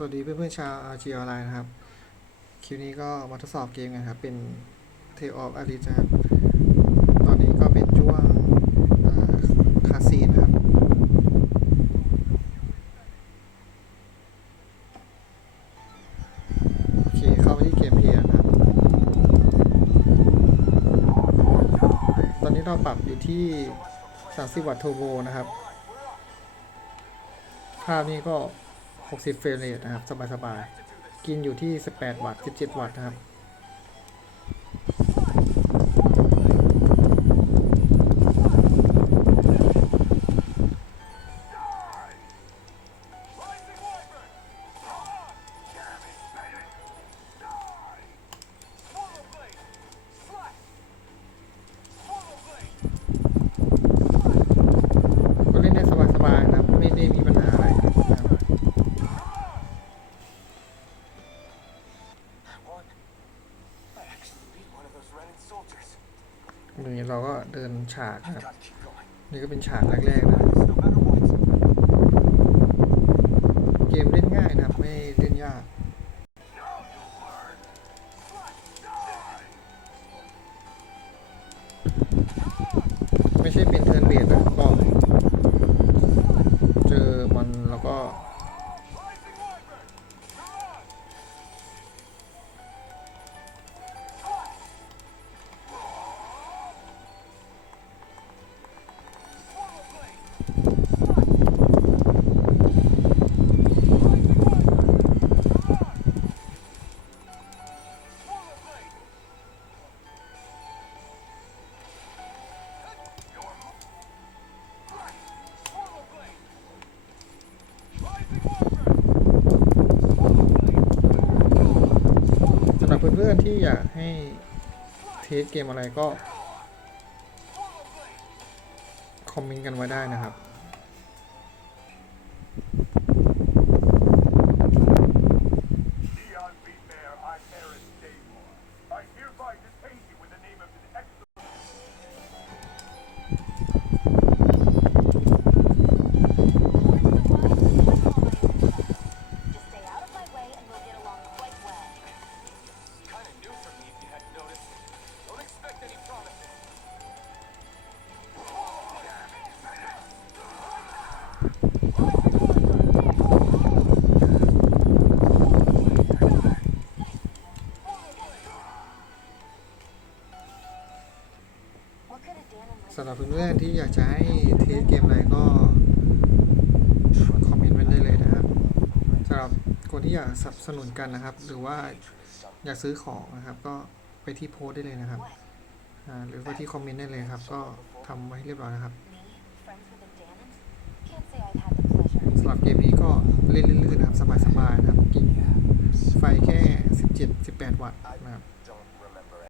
สวัสดีเพื่อนๆชาว RG ออนไลน์นะครับ คลิปนี้ก็มาทดสอบเกมกันครับ เป็น Tale of Aris นะครับ ตอนนี้ก็เป็นช่วงคาซีนนะครับ โอเค เข้าไปที่เกมเพลย์นะครับ ตอนนี้เราปรับอยู่ที่ 30 วัตต์เทอร์โบนะครับ ภาพนี้ก็ 60 เฟรมเรทนะครับ สบายๆ กินอยู่ที่ 18 วัตต์ 17 วัตต์นะครับ beat one of those Renan soldiers. นี่เราก็เดินฉากนะครับ Gotta keep going. นี่ก็เป็นฉากแรกๆนะ No matter what. เกมเล่นง่ายนะครับ ไม่เล่นยากไม่ใช่เป็นเทิร์นเบสนะก็เจ สำหรับเพื่อนๆที่อยากให้เทสเกมอะไรก็ คอมเมนต์กันไว้ได้นะครับ สำหรับเพื่อนๆที่อยากจะให้เทสเกมอะไรก็คอมเมนต์ไว้ได้เลยนะครับสำหรับคนที่อยากสนับสนุนกันนะครับ หรือว่าอยากซื้อของนะครับ ก็ไปที่โพสได้เลยนะครับหรือว่าที่คอมเมนต์ได้เลยครับ ก็ทำไว้เรียบร้อยนะครับ หรับเกมนี้ก็เล่นลื่นๆนะครับ สบายๆนะครับกินไฟแค่ 17-18 วัตต์นะครับ